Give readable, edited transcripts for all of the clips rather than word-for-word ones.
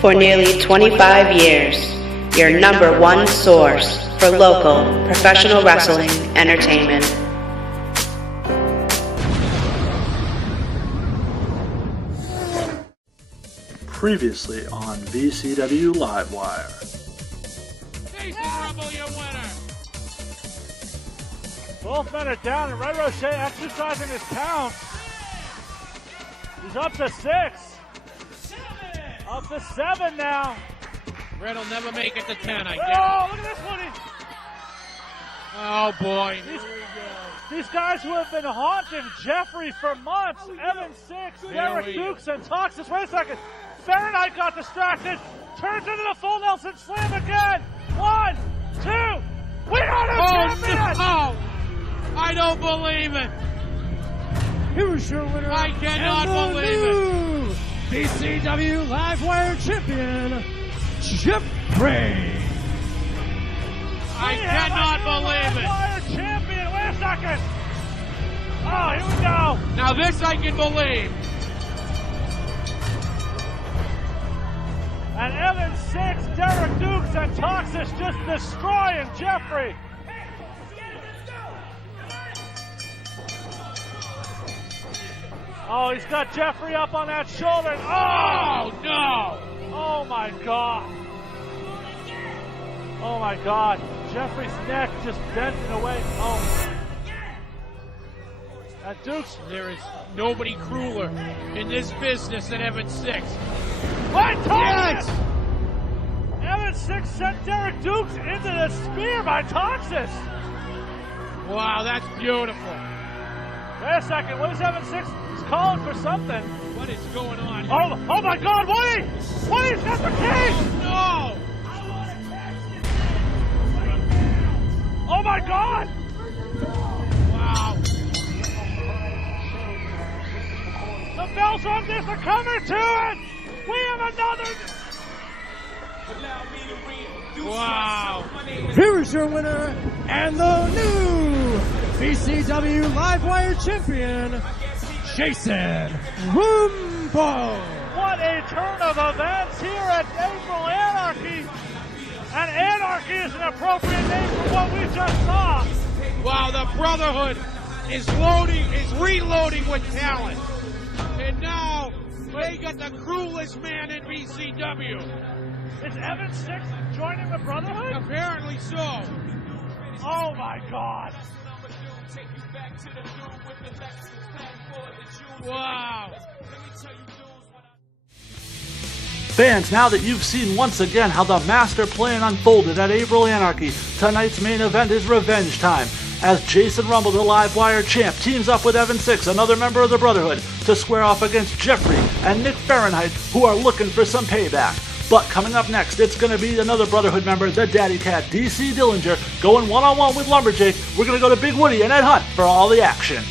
For nearly 25 years, your number one source for local professional wrestling entertainment. Previously on VCW Livewire. Jason Rumble, your winner. Both men are down, and Red Roche exercising his count. He's up to 6. Up to 7 now. Red will never make it to 10, I guess. Oh, look at this one. Oh, boy. These guys who have been haunting Jeffrey for months. Evan Siks, Derek Dukes, and Toxis. Wait a second. Fahrenheit got distracted. Turns into the full Nelson Slam again. 1, 2. We are the champion! No! I don't believe it. Here's your winner. I cannot believe it. VCW Livewire champion, Jeffrey. I cannot believe it. Livewire champion. Wait a second. Oh, here we go. Now this I can believe. And Evan Siks, Derek Dukes, and Toxis just destroying Jeffrey. Oh, he's got Jeffrey up on that shoulder. Oh, no. Oh, my God. Oh, my God. Jeffrey's neck just bending away. Oh. And Dukes. There is nobody crueler in this business than Evan Siks. What? Yes! Evan Siks sent Derek Dukes into the spear by Toxis. Wow, that's beautiful. Wait a second. What is Evan Siks? He's calling for something. What is going on here? Oh my God, Woody! Woody's got the key! No! Oh my God! Wow. The bells on this are coming to it! We have another! Wow. Here is your winner and the new VCW Livewire champion, Jason Rumble. What a turn of events here at April Anarchy. And Anarchy is an appropriate name for what we just saw. Wow, the Brotherhood is reloading with talent. And now they got the cruelest man in VCW. Is Evan Siks joining the Brotherhood? Apparently so. Oh my God. Wow. Fans, now that you've seen once again how the master plan unfolded at April Anarchy, tonight's main event is revenge time, as Jason Rumble, the Livewire champ, teams up with Evan Siks, another member of the Brotherhood, to square off against Jeffrey and Nick Fahrenheit, who are looking for some payback. But coming up next, it's going to be another Brotherhood member, the Daddy Cat, DC Dillinger, going one-on-one with LumberJake. We're going to go to Big Woody and Ed Hunt for all the action.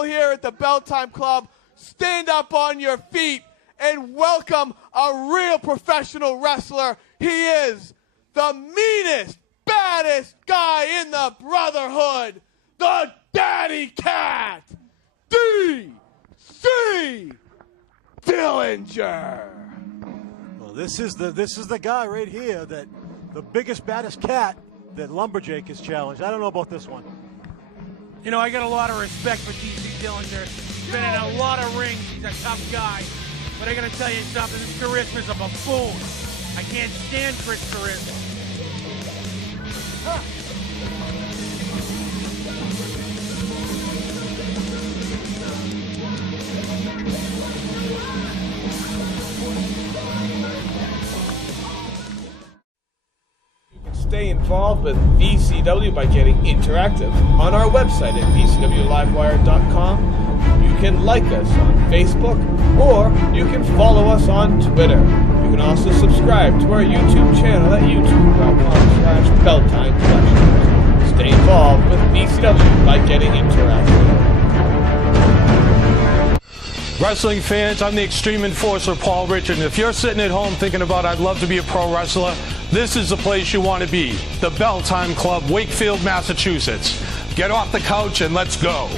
Here at the Bell Time Club, stand up on your feet and welcome a real professional wrestler. He is the meanest, baddest guy in the Brotherhood, the Daddy Cat, DC Dillinger. Well, this is the guy right here, that the biggest, baddest cat that LumberJake has challenged. I don't know about this one. You know, I got a lot of respect for DC Dillinger. He's been in a lot of rings. He's a tough guy. But I got to tell you something, this charisma's a buffoon. I can't stand Chris charisma. Huh. Stay involved with VCW by getting interactive on our website at VCWLivewire.com. You can like us on Facebook, or you can follow us on Twitter. You can also subscribe to our YouTube channel at youtube.com/BellTime Collections. Stay involved with VCW by getting interactive. Wrestling fans, I'm the Extreme Enforcer, Paul Richard, and if you're sitting at home thinking about I'd love to be a pro wrestler, this is the place you want to be. The Bell Time Club, Wakefield, Massachusetts. Get off the couch and let's go.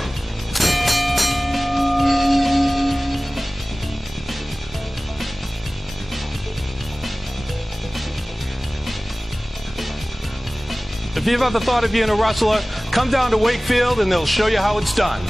If you've ever thought of being a wrestler, come down to Wakefield and they'll show you how it's done.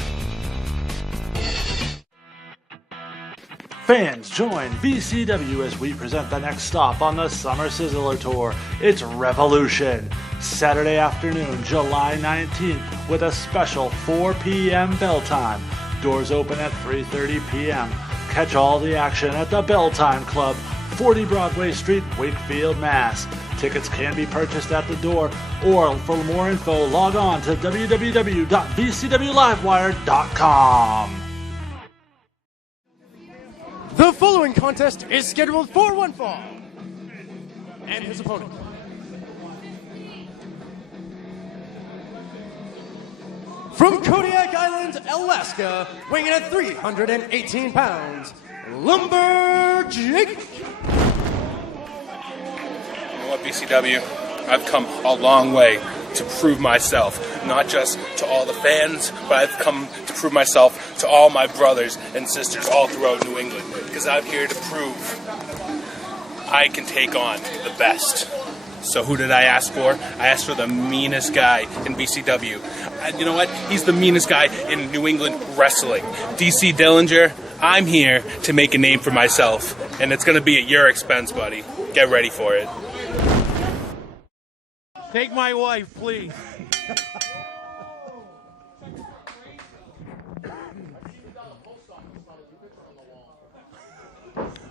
Fans, join VCW as we present the next stop on the Summer Sizzler Tour. It's Revolution, Saturday afternoon, July 19th, with a special 4 p.m. bell time. Doors open at 3:30 p.m. Catch all the action at the Bell Time Club, 40 Broadway Street, Wakefield, Mass. Tickets can be purchased at the door, or for more info, log on to www.vcwlivewire.com. The following contest is scheduled for one fall. And his opponent. From Kodiak Island, Alaska, weighing in at 318 pounds, LumberJake. You know what, BCW? I've come a long way to prove myself, not just to all the fans, but I've come to prove myself to all my brothers and sisters all throughout New England, because I'm here to prove I can take on the best. So who did I ask for? I asked for the meanest guy in BCW. And you know what? He's the meanest guy in New England wrestling. DC Dillinger, I'm here to make a name for myself, and it's going to be at your expense, buddy. Get ready for it. Take my wife, please.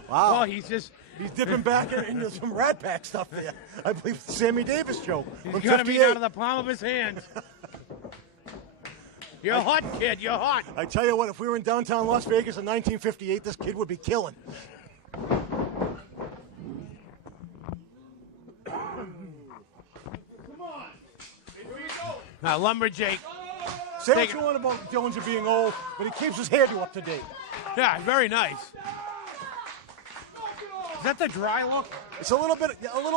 Wow. Oh, he's dipping back into some Rat Pack stuff there. I believe the Sammy Davis joke. He's got to be out of the palm of his hand. You're hot, kid. You're hot. I tell you what, if we were in downtown Las Vegas in 1958, this kid would be killing. Now, LumberJake. Say what you want about Dillinger being old, but he keeps his hairdo up to date. Yeah, very nice. Is that the dry look? It's a little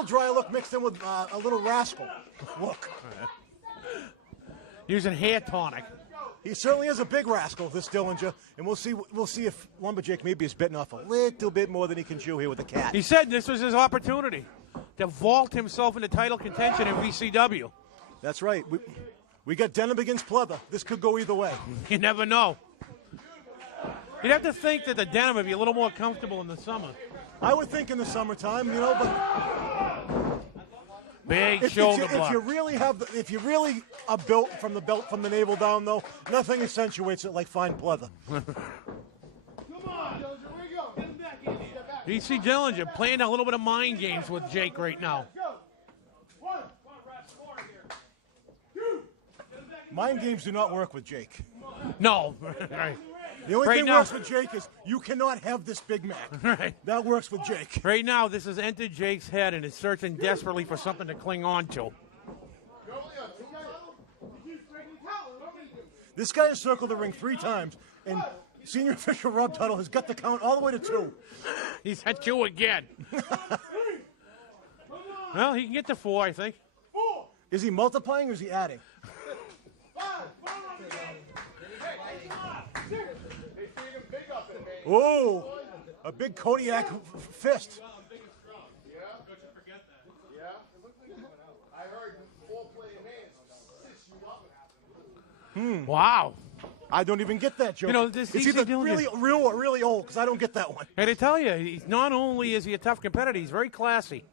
dry look mixed in with a little rascal look. Using hair tonic. He certainly is a big rascal, this Dillinger, and we'll see if LumberJake maybe is bitten off a little bit more than he can chew here with the cat. He said this was his opportunity to vault himself into title contention in VCW. That's right. We got denim against pleather. This could go either way. You never know. You'd have to think that the denim would be a little more comfortable in the summer. I would think in the summertime, but big shoulder block. If you really are built from the belt from the navel down, though, nothing accentuates it like fine pleather. DC Dillinger playing a little bit of mind games with Jake right now. Mind games do not work with Jake. No. The only right thing now, works with Jake is you cannot have this Big Mac. Right. That works with Jake. Right now, this has entered Jake's head and is searching desperately for something to cling on to. This guy has circled the ring 3 times, and senior official Rob Tuttle has got the count all the way to 2. He's at 2 again. Well, he can get to 4, I think. Is he multiplying or is he adding? Oh, a big Kodiak fist. Wow. I don't even get that joke. You know, this it's either really real or really old, because I don't get that one. And I tell you, he's not only is he a tough competitor, he's very classy.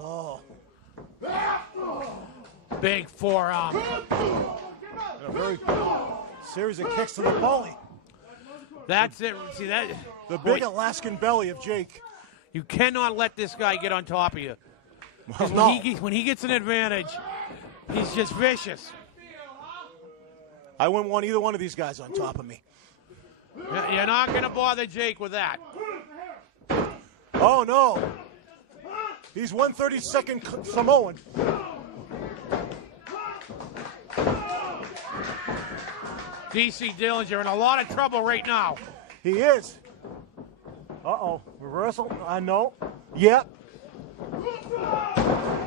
Oh. Big forearm. And a very series of kicks to the belly. That's it. See that? The big Alaskan belly of Jake. You cannot let this guy get on top of you. Well, no. When he gets an advantage, He's just vicious. I wouldn't want either one of these guys on top of me. You're not going to bother Jake with that. Oh, no. He's 132nd Samoan. DC Dillinger in a lot of trouble right now. He is. Uh-oh. Reversal? No. Yep.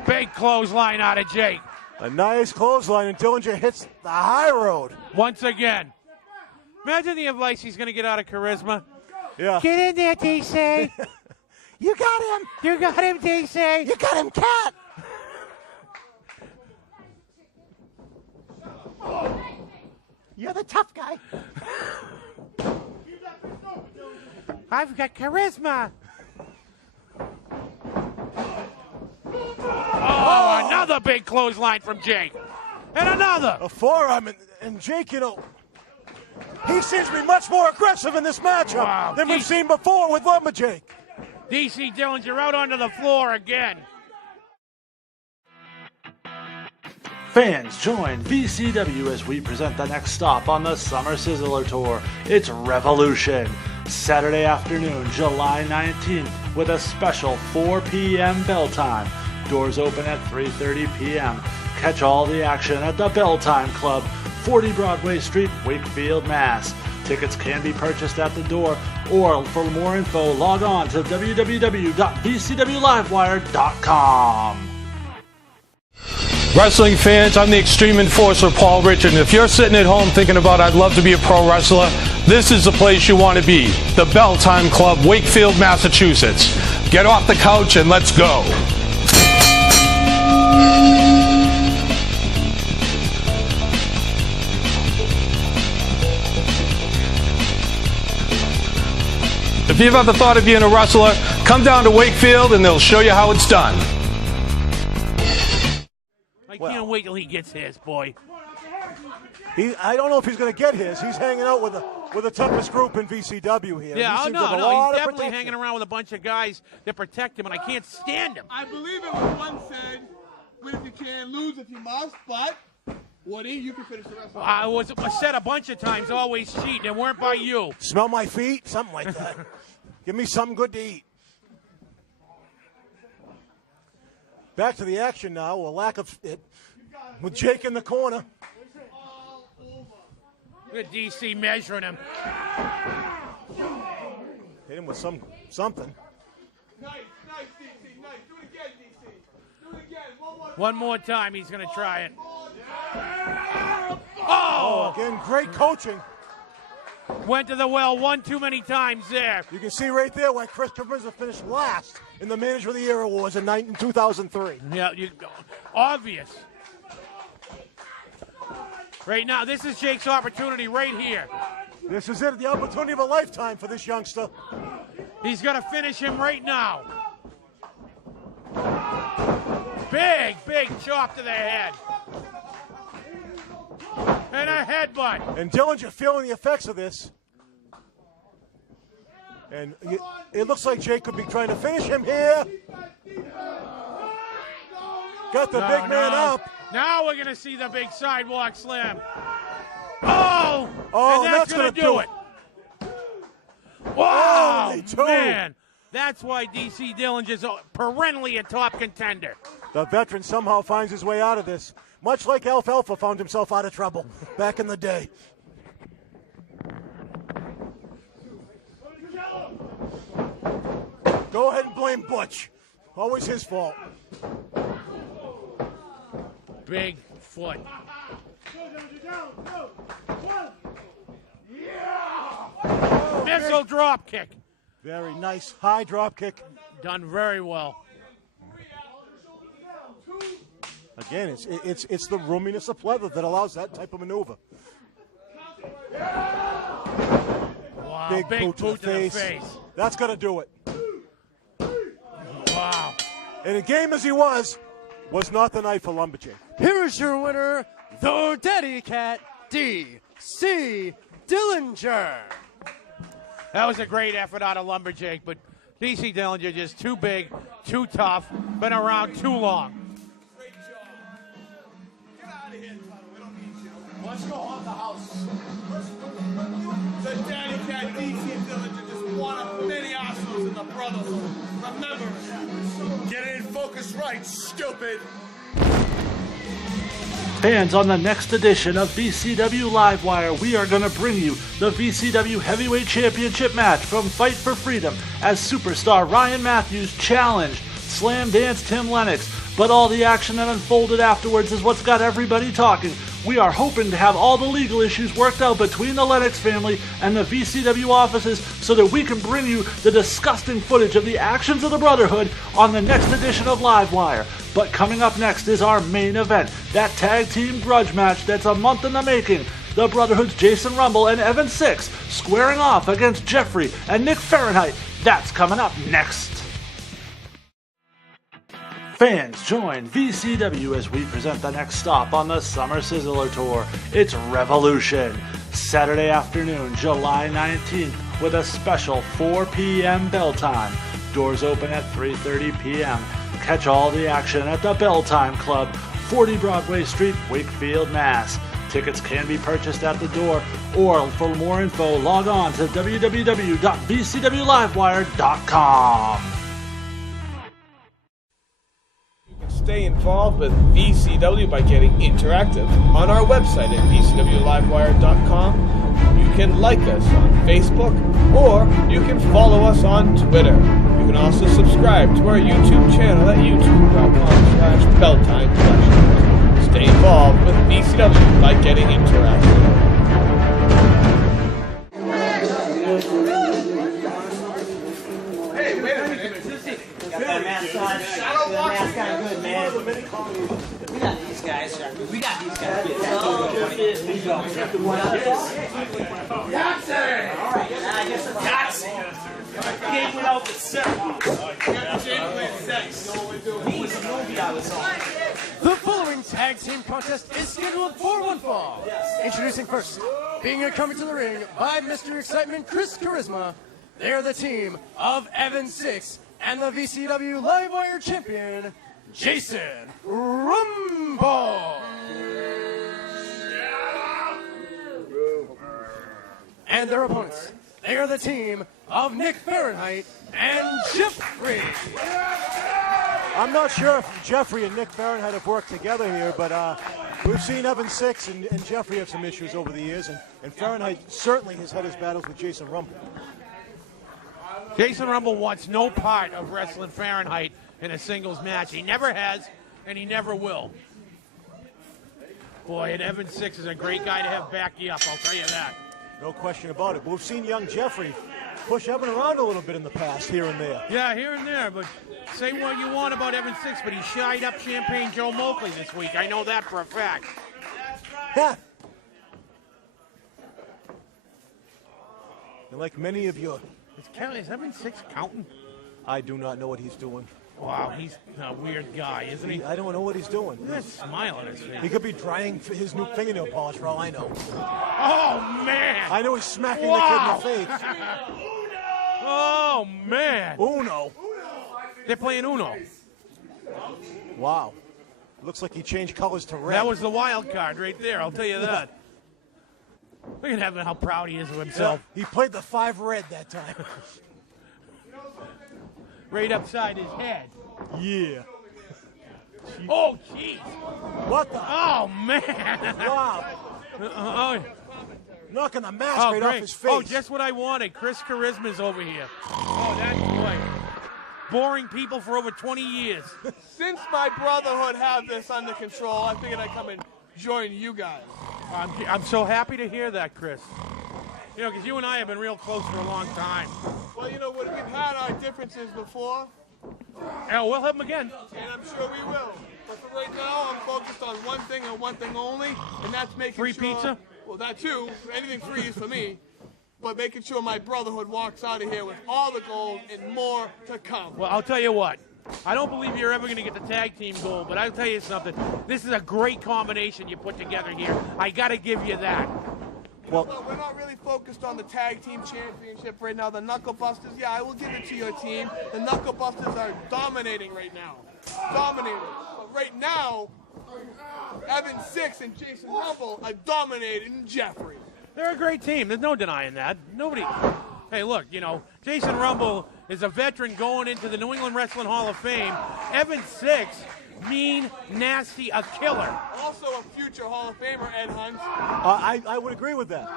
Big clothesline out of Jake. A nice clothesline, and Dillinger hits the high road. Once again. Imagine the advice he's going to get out of Charisma. Yeah. Get in there, DC. You got him. You got him, DC. You got him, Cat. You're the tough guy. I've got charisma. Oh, another big clothesline from Jake. And another. A forearm, and Jake, you know, he seems to be much more aggressive in this matchup than we've seen before with LumberJake. DC Dillinger out onto the floor again. Fans, join VCW as we present the next stop on the Summer Sizzler Tour. It's Revolution, Saturday afternoon, July 19th, with a special 4 p.m. bell time. Doors open at 3:30 p.m. Catch all the action at the Bell Time Club, 40 Broadway Street, Wakefield, Mass. Tickets can be purchased at the door, or for more info, log on to www.vcwlivewire.com. Wrestling fans, I'm the Extreme Enforcer, Paul Richard, and if you're sitting at home thinking about I'd love to be a pro wrestler, this is the place you want to be. The Bell Time Club, Wakefield, Massachusetts. Get off the couch and let's go. If you've ever thought of being a wrestler, come down to Wakefield and they'll show you how it's done. I can't wait till he gets his, boy. I don't know if he's going to get his. He's hanging out with the toughest group in VCW here. Yeah, he's definitely hanging around with a bunch of guys that protect him, and I can't stand him. I believe it was once said, win if you can, lose if you must, but Woody, you can finish the rest of it. I was said a bunch of times, always cheat, and weren't by you. Smell my feet? Something like that. Give me something good to eat. Back to the action now, a lack of it, with Jake in the corner. Look at DC measuring him. Hit him with something. Nice, DC, nice. Do it again, DC. Do it again, one more time, he's going to try it. Oh, again, great coaching. Went to the well one too many times there. You can see right there why Chris Charisma finished last in the Manager of the Year Awards in 2003. Yeah, obvious. Right now, this is Jake's opportunity right here. This is it, the opportunity of a lifetime for this youngster. He's going to finish him right now. Big chop to the head. And a headbutt. And Dillinger feeling the effects of this. And it looks like Jake could be trying to finish him here. Got the big man up. Now we're going to see the big sidewalk slam. Oh, and that's going to do it. Wow, man. That's why DC Dillinger's perennially a top contender. The veteran somehow finds his way out of this, much like Alfalfa found himself out of trouble back in the day. Go ahead and blame Butch. Always his fault. Big foot. Missile drop kick. Very nice high drop kick. Done very well. Again, it's the roominess of leather that allows that type of maneuver. Wow, big boot to the face. That's going to do it. Wow. And a game as he was not the night for LumberJake. Here's your winner, the Daddy Cat, DC Dillinger. That was a great effort out of LumberJake, but DC Dillinger just too big, too tough, been around too long. Let's go haunt the house. The Daddy Cat DC Dillinger just one of many assholes in the Brotherhood. Remember, get it in focus right, stupid. Fans, on the next edition of VCW Livewire, we are going to bring you the VCW Heavyweight Championship match from Fight for Freedom as superstar Ryan Matthews challenged Slam Dance Tim Lennox. But all the action that unfolded afterwards is what's got everybody talking. We are hoping to have all the legal issues worked out between the Lennox family and the VCW offices so that we can bring you the disgusting footage of the actions of the Brotherhood on the next edition of Livewire. But coming up next is our main event, that tag team grudge match that's a month in the making. The Brotherhood's Jason Rumble and Evan Siks squaring off against Jeffrey and Nick Fahrenheit. That's coming up next. Fans, join VCW as we present the next stop on the Summer Sizzler Tour. It's Revolution, Saturday afternoon, July 19th, with a special 4 p.m. bell time. Doors open at 3:30 p.m. Catch all the action at the Bell Time Club, 40 Broadway Street, Wakefield, Mass. Tickets can be purchased at the door, or for more info, log on to www.vcwlivewire.com. Stay involved with VCW by getting interactive on our website at vcwlivewire.com. You can like us on Facebook, or you can follow us on Twitter. You can also subscribe to our YouTube channel at youtube.com/belltime. Stay involved with VCW by getting interactive. Hey, wait a minute. Got that mask on. Got the mask on good, man. We got these guys. We got these guys. Taxi! All right, now I guess it's taxi. Game without the set. The following tag team contest is scheduled for one fall. Introducing first, being coming to the ring by Mr. Excitement Chris Charisma. They're the team of Evan Siks and the VCW Livewire champion, Jason Rumble. And their opponents, they are the team of Nick Fahrenheit and Jeffrey. I'm not sure if Jeffrey and Nick Fahrenheit have worked together here, but we've seen Evan Siks and Jeffrey have some issues over the years, and Fahrenheit certainly has had his battles with Jason Rumble. Jason Rumble wants no part of wrestling Fahrenheit in a singles match. He never has, and he never will. Boy, and Evan Siks is a great guy to have back you up, I'll tell you that. No question about it. But we've seen young Jeffrey push Evan around a little bit in the past, here and there. Yeah, here and there, but say what you want about Evan Siks, but he shied up Champagne Joe Moakley this week. I know that for a fact. Yeah. And like many of you, Is Evan Siks counting? I do not know what he's doing. Wow, he's a weird guy, isn't he? I don't know what he's doing. Look at that smile on his face. He could be drying his new fingernail polish for all I know. Oh, man! I know he's smacking the kid in the face. Oh, man! Uno. They're playing Uno. Wow. Looks like he changed colors to red. That was the wild card right there, I'll tell you that. Look at Evan, how proud he is of himself. Yeah, he played the 5 red that time. Right upside his head. Yeah. Oh, jeez. What the? Oh, man. Wow. Knocking the mask right off his face. Oh, just what I wanted. Chris Charisma's over here. Oh, that's great. Boring people for over 20 years. Since my Brotherhood have this under control, I figured I'd come and join you guys. I'm so happy to hear that, Chris. You know, because you and I have been real close for a long time. Well, you know, we've had our differences before. Yeah, we'll have them again. And I'm sure we will. But for right now, I'm focused on one thing and one thing only, and that's making free sure... pizza? Well, that too. Anything free is for me. But making sure my Brotherhood walks out of here with all the gold and more to come. Well, I'll tell you what. I don't believe you're ever going to get the tag team gold, but I'll tell you something. This is a great combination you put together here. I got to give you that. Well, we're not really focused on the tag team championship right now. The Knuckle Busters, yeah, I will give it to your team. The Knuckle Busters are dominating right now. Dominating. But right now, Evan Siks and Jason Rumble are dominating Jeffrey. They're a great team. There's no denying that. Nobody. Hey, look, you know, Jason Rumble is a veteran going into the New England Wrestling Hall of Fame. Evan Siks, mean, nasty, a killer. Also a future Hall of Famer, Ed Hunt. I would agree with that.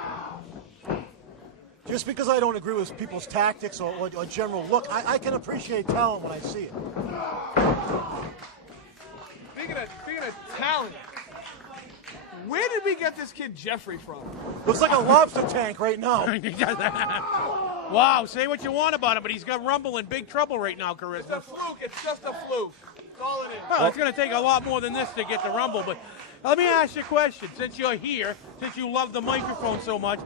Just because I don't agree with people's tactics or general look, I can appreciate talent when I see it. Speaking of talent, where did we get this kid Jeffrey from? Looks like a lobster tank right now. Wow, say what you want about him, but he's got Rumble in big trouble right now, Charisma. It's a fluke. It's just a fluke. That's all it is. Well, it's going to take a lot more than this to get the Rumble, but let me ask you a question. Since you're here, since you love the microphone so much,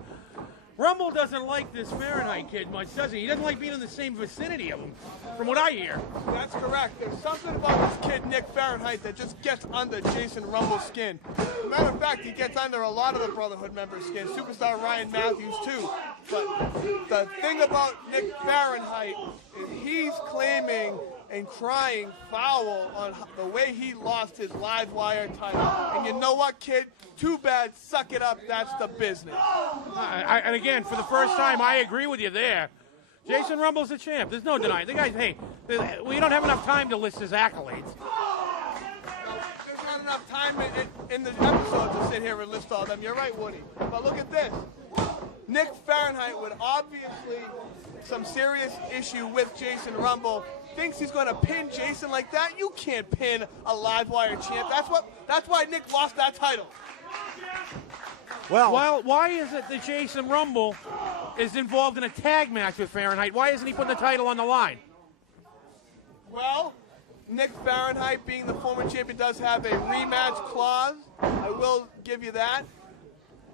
Rumble doesn't like this Fahrenheit kid much, does he? He doesn't like being in the same vicinity of him, from what I hear. That's correct. There's something about this kid, Nick Fahrenheit, that just gets under Jason Rumble's skin. As a matter of fact, he gets under a lot of the Brotherhood members' skin. Superstar Ryan Matthews, too. But the thing about Nick Fahrenheit is he's claiming and crying foul on the way he lost his Livewire title. And you know what, kid? Too bad. Suck it up. That's the business. And again, for the first time, I agree with you there. Jason Rumble's the champ. There's no denying. The guy's, hey, we don't have enough time to list his accolades. There's not enough time in the episode to sit here and list all of them. You're right, Woody. But look at this. Nick Fahrenheit would obviously some serious issue with Jason Rumble. Thinks he's going to pin Jason like that. You can't pin a Livewire champ. That's why Nick lost that title. Well, why is it that Jason Rumble is involved in a tag match with Fahrenheit? Why isn't he putting the title on the line? Well, Nick Fahrenheit, being the former champion, does have a rematch clause. I will give you that.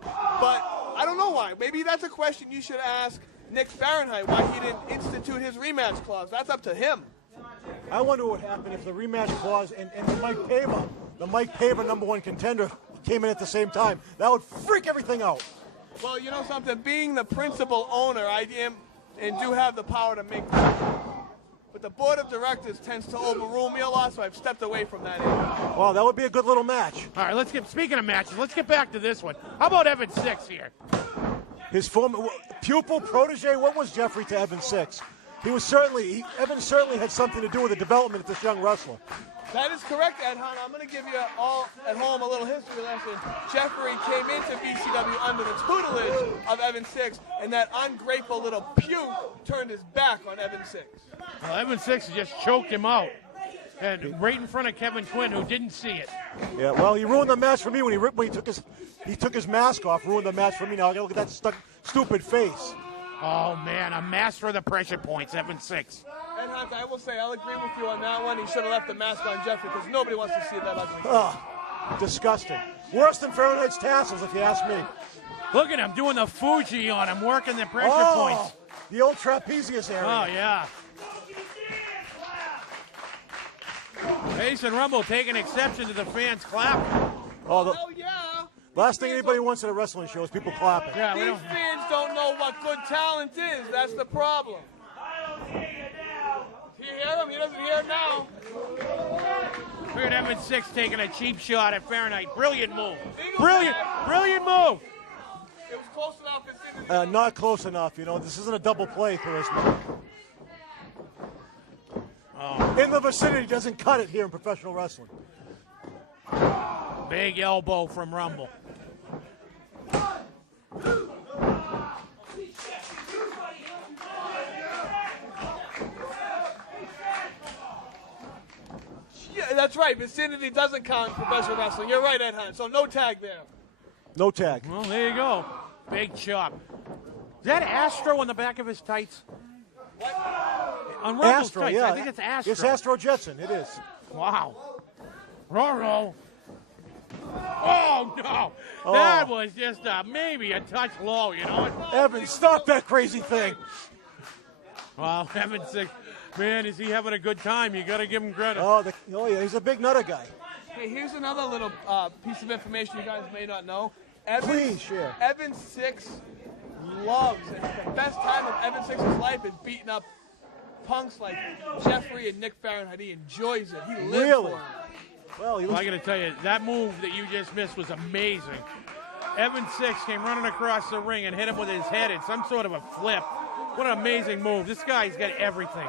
But I don't know why. Maybe that's a question you should ask Nick Fahrenheit, why he didn't institute his rematch clause. That's up to him. I wonder what happened if the rematch clause and the Mike Paver #1 contender came in at the same time. That would freak everything out. Well, you know something? Being the principal owner, I am and do have the power to make. But the board of directors tends to overrule me a lot, so I've stepped away from that area. Well, that would be a good little match. All right, speaking of matches, let's get back to this one. How about Evan Siks here? His former pupil, protege, what was Jeffrey to Evan Siks? Evan certainly had something to do with the development of this young wrestler. That is correct, Ed Hunt. I'm going to give you all at home a little history lesson. Jeffrey came into VCW under the tutelage of Evan Siks, and that ungrateful little puke turned his back on Evan Siks. Well, Evan Siks just choked him out, and right in front of Kevin Quinn, who didn't see it. Yeah, well, he ruined the match for me when he took his mask off. Ruined the match for me. Now I got to look at that stupid face. Oh man, a master of the pressure points, Evan Siks. Ed Hunt, I will say I'll agree with you on that one. He should have left the mask on Jeffrey because nobody wants to see that ugly. Oh, disgusting. Worse than Fahrenheit's tassels, if you ask me. Look at him doing the Fuji on him, working the pressure points. The old trapezius area. Oh yeah. Jason Rumble taking exception to the fans clapping. Oh yeah. Last thing anybody wants at a wrestling show is people clapping. Yeah, These fans don't know what good talent is. That's the problem. Does he hear him? He doesn't hear him now. Look at Evan Siks taking a cheap shot at Fahrenheit. Brilliant move. Brilliant move. It was close enough. Not close enough. You know, this isn't a double play, Charisma. Oh. In the vicinity doesn't cut it here in professional wrestling. Big elbow from Rumble. Yeah, that's right. Vicinity doesn't count in professional wrestling. You're right, Ed Hunt. So no tag there. No tag. Well, there you go. Big chop. Is that Astro on the back of his tights? On Rumble's Astro, tights. yeah. I think it's Astro. It's Astro Jetson. It is. Wow. Roro. Oh, no. That was just maybe a touch low, you know? Evan, stop that crazy thing. Wow, Evan Siks. Man, is he having a good time? You got to give him credit. Oh, yeah, he's a big nutter guy. Hey, here's another little piece of information you guys may not know. Please share. Evan Siks loves, and the best time of Evan Siks' life is beating up punks like Jeffrey and Nick Fahrenheit. He enjoys it. He lives for it. Well, I got to tell you, that move that you just missed was amazing. Evan Siks came running across the ring and hit him with his head in some sort of a flip. What an amazing move. This guy's got everything.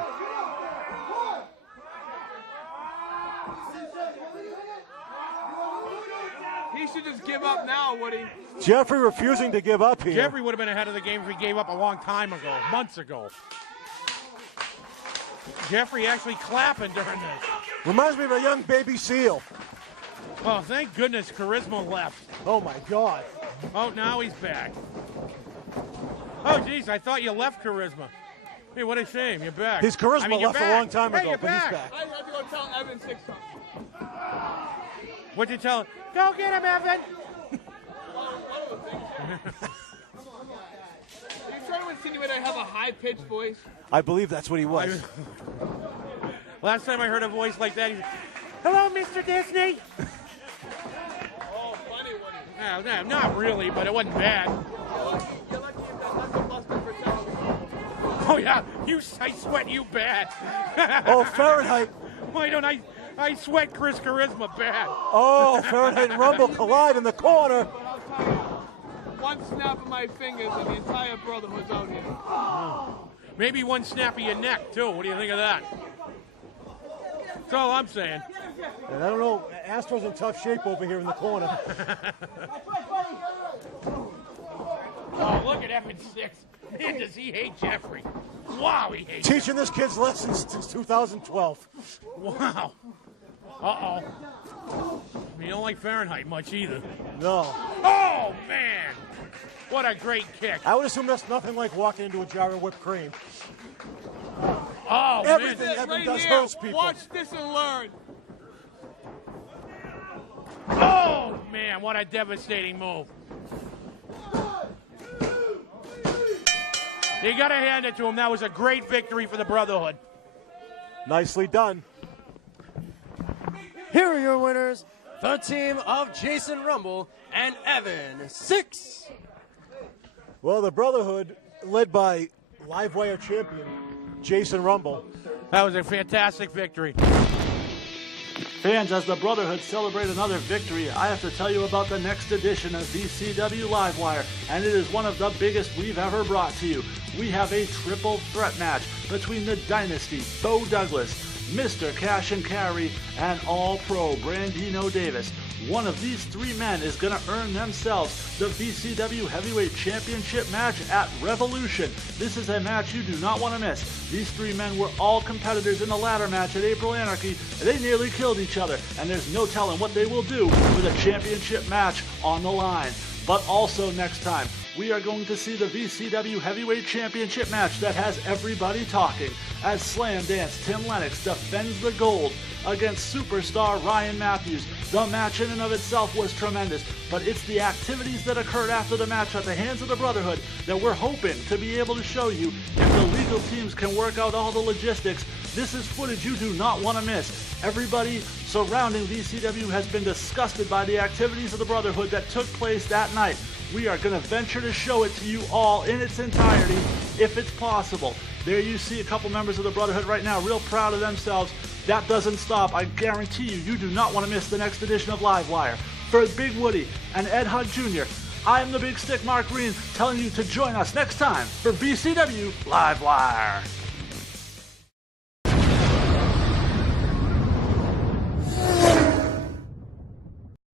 He should just give up now, Woody. Jeffrey refusing to give up here. Jeffrey would have been ahead of the game if he gave up a long time ago, months ago. Jeffrey actually clapping during this. Reminds me of a young baby seal. Oh, thank goodness Charisma left. Oh, my God. Oh, now he's back. Oh, geez, I thought you left Charisma. Hey, what a shame. You're back. His Charisma you're left back. a long time ago, you're but he's back. back. I had to go tell Evan Siks something. What'd you tell him? Go get him, Evan. Are you trying to insinuate I have a high-pitched voice? I believe that's what he was. Last time I heard a voice like that, he said, hello, Mr. Disney. Oh, funny, Woody. No, not really, but it wasn't bad. You're lucky if that doesn't bust up for television. Oh, yeah, I sweat you bad. Oh, Fahrenheit. Why don't I sweat Chris Charisma bad. Oh, Fahrenheit and Rumble collide in the corner. But I'll tell you, one snap of my fingers and the entire Brotherhood's out here. Maybe one snap of your neck, too. What do you think of that? That's all I'm saying. And I don't know, Astro's in tough shape over here in the corner. Oh, look at Evan Siks. Man, does he hate Jeffrey. Wow, he hates Teaching this kid's lessons since 2012. Wow. Uh-oh. You don't like Fahrenheit much either. No. Oh, man. What a great kick. I would assume that's nothing like walking into a jar of whipped cream. Oh, Everything man. Evan Right does here, hurts people. watch this and learn. Oh, man, what a devastating move. You got to hand it to him. That was a great victory for the Brotherhood. Nicely done. Here are your winners, the team of Jason Rumble and Evan Siks. Well, the Brotherhood, led by Livewire champion Jason Rumble. That was a fantastic victory. Fans, as the Brotherhood celebrate another victory, I have to tell you about the next edition of VCW Livewire, and it is one of the biggest we've ever brought to you. We have a triple threat match between the Dynasty, Bo Douglas, Mr. Cash and Carry, and All-Pro Brandino Davis. One of these three men is going to earn themselves the VCW Heavyweight Championship match at Revolution. This is a match you do not want to miss. These three men were all competitors in the ladder match at April Anarchy. They nearly killed each other, and there's no telling what they will do with a championship match on the line. But also next time, we are going to see the VCW Heavyweight Championship match that has everybody talking, as Slam Dance Tim Lennox defends the gold against superstar Ryan Matthews. The match in and of itself was tremendous, but it's the activities that occurred after the match at the hands of the Brotherhood that we're hoping to be able to show you. If the legal teams can work out all the logistics, this is footage you do not want to miss. Everybody surrounding VCW has been disgusted by the activities of the Brotherhood that took place that night. We are going to venture to show it to you all in its entirety, if it's possible. There you see a couple members of the Brotherhood right now, real proud of themselves. That doesn't stop. I guarantee you, you do not want to miss the next edition of Livewire. For Big Woody and Ed Hunt Jr., I'm the Big Stick Mark Green, telling you to join us next time for VCW Livewire.